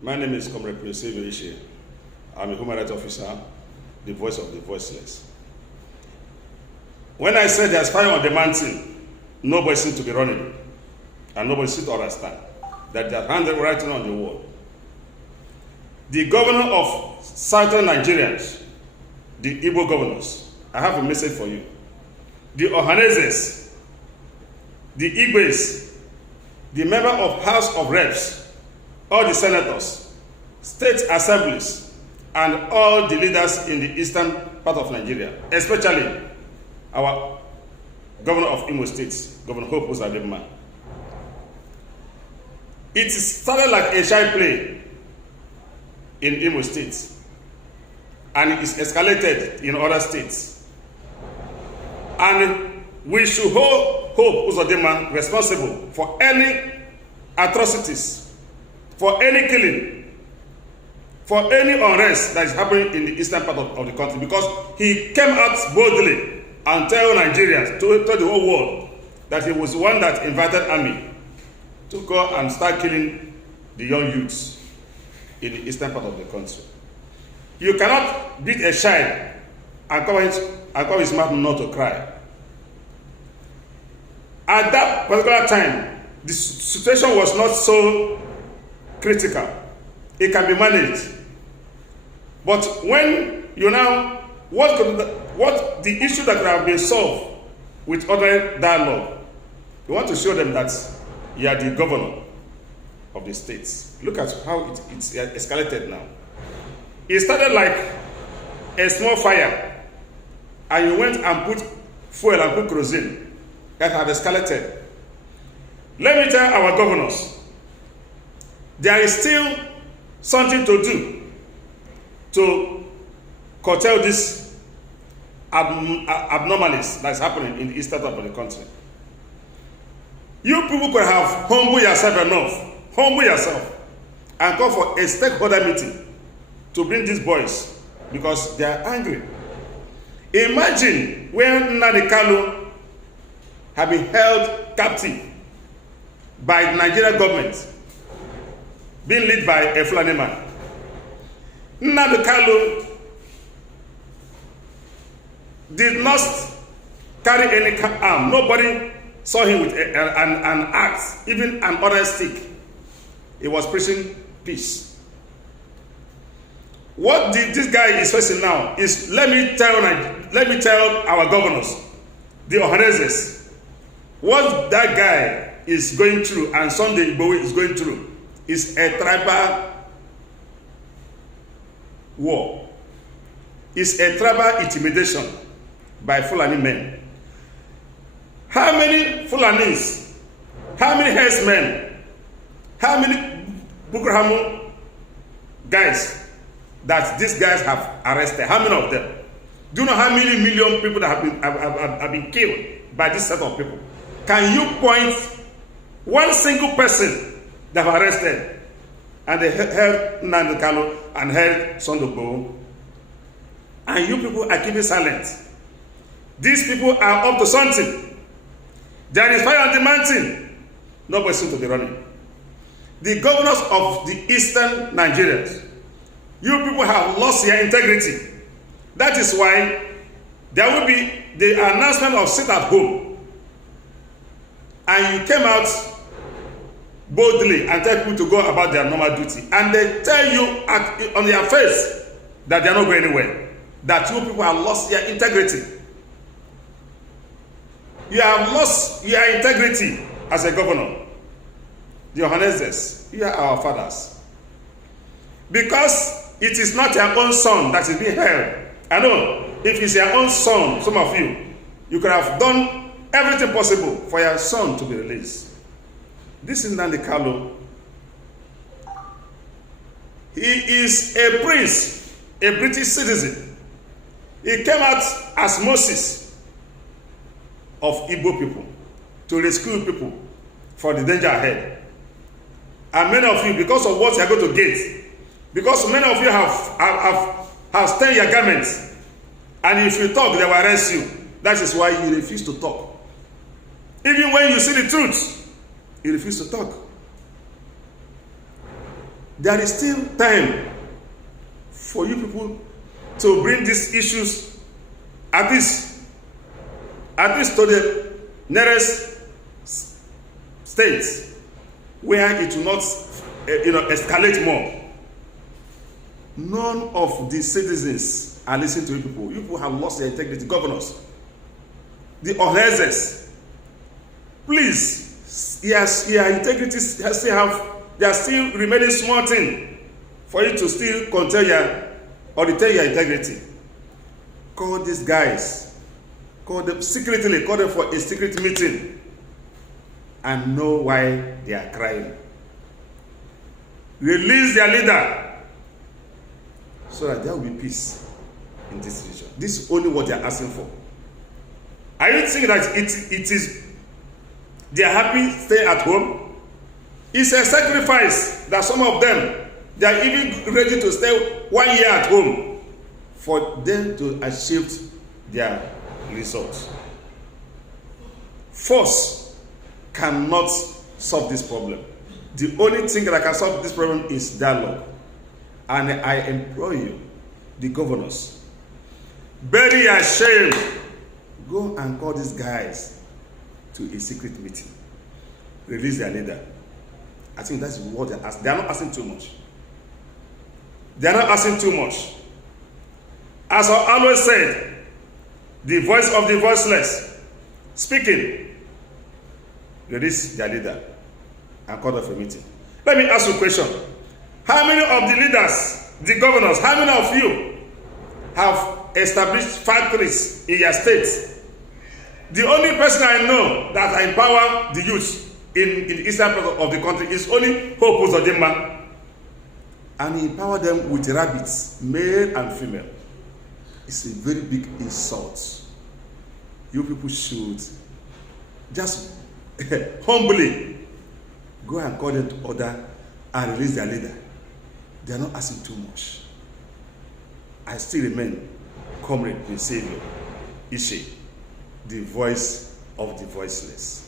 My name is Comrade Prince Ishi. I'm a human rights officer, the voice of the voiceless. When I said there's fire on the mountain, nobody seems to be running, and nobody seems to understand that there's handwriting on the wall. The governor of southern Nigerians, the Igbo governors, I have a message for you. The Ohaneses, the Igbes, the member of House of Reps, all the senators, state assemblies, and all the leaders in the eastern part of Nigeria, especially our governor of Imo State, Governor Hope Uzodimma. It started like a child play in Imo State, and it is escalated in other states. And we should hold Hope Uzodimma responsible for any atrocities, for any killing, for any unrest that is happening in the eastern part of the country, because he came out boldly and told Nigerians, told the whole world, that he was the one that invited army to go and start killing the young youths in the eastern part of the country. You cannot beat a child and cover his mouth not to cry. At that particular time, the situation was not so critical. It can be managed. But when you now, what the issue that have been solved with other dialogue, you want to show them that you are the governor of the states. Look at how it's escalated now. It started like a small fire, and you went and put fuel and put kerosene. That had escalated. Let me tell our governors, there is still something to do to curtail this abnormalities that's happening in the eastern part of the country. You people could have humbled yourself enough, humble yourself, and call for a stakeholder meeting to bring these boys, because they are angry. Imagine when Nnamdi Kanu have been held captive by the Nigerian government, being led by a Fulani man. Nnamdi Kanu did not carry any arm. Nobody saw him with an axe, even an other stick. He was preaching peace. What this guy is facing now is, let me tell our governors, the Ohaneses, what that guy is going through and Sunday Igboho is going through is a tribal war. It's a tribal intimidation by Fulani men. How many Fulanis, how many herdsmen, how many Boko Haram guys that these guys have arrested? How many of them? Do you know how many million people that have been killed by this set of people? Can you point one single person that have arrested and they held Nnamdi Kanu and held Sunday Igboho? And you people are keeping silent. These people are up to something. There is fire on the mountain. Nobody seems to be running. The governors of the eastern Nigerians, you people have lost your integrity. That is why there will be the announcement of sit at home. And you came out boldly and tell people to go about their normal duty. And they tell you on their face that they are not going anywhere. That you people have lost your integrity. You have lost your integrity as a governor. The Ohaneses, you are our fathers. Because it is not your own son that is being held. I know, if it's your own son, some of you, you could have done everything possible for your son to be released. This is Nnamdi Kanu. He is a prince, a British citizen. He came out as Moses of Igbo people to rescue people from the danger ahead. And many of you, because of what you are going to get, because many of you have stained your garments, and if you talk, they will arrest you. That is why you refuse to talk. Even when you see the truth, you refuse to talk. there is still time for you people to bring these issues at least to the nearest states where it will not escalate more. None of the citizens are listening to you people. You people have lost their integrity. Governors, the Ohezes, please, yes, your integrity they are still remaining small thing for you to still retain your integrity. Call these guys, call them secretly, call them for a secret meeting and know why they are crying. Release their leader so that there will be peace in this region. This is only what they are asking for. Are you thinking that it is they are happy staying at home? It's a sacrifice that some of them, they are even ready to stay 1 year at home for them to achieve their results. Force cannot solve this problem. The only thing that can solve this problem is dialogue. And I implore you, the governors, bury your shame. Go and call these guys to a secret meeting. Release their leader. I think that's what they're asking. They are not asking too much. They are not asking too much. As I always said, the voice of the voiceless speaking. Release their leader and call off a meeting. Let me ask you a question. How many of the leaders, the governors, how many of you have established factories in your state? The only person I know that empower the youth in the eastern part of the country is only Hope Uzodimma. And he empowered them with rabbits, male and female. It's a very big insult. You people should just humbly go and call them to order and release their leader. They are not asking too much. I still remain Comrade Prince Savior Ishe, the voice of the voiceless.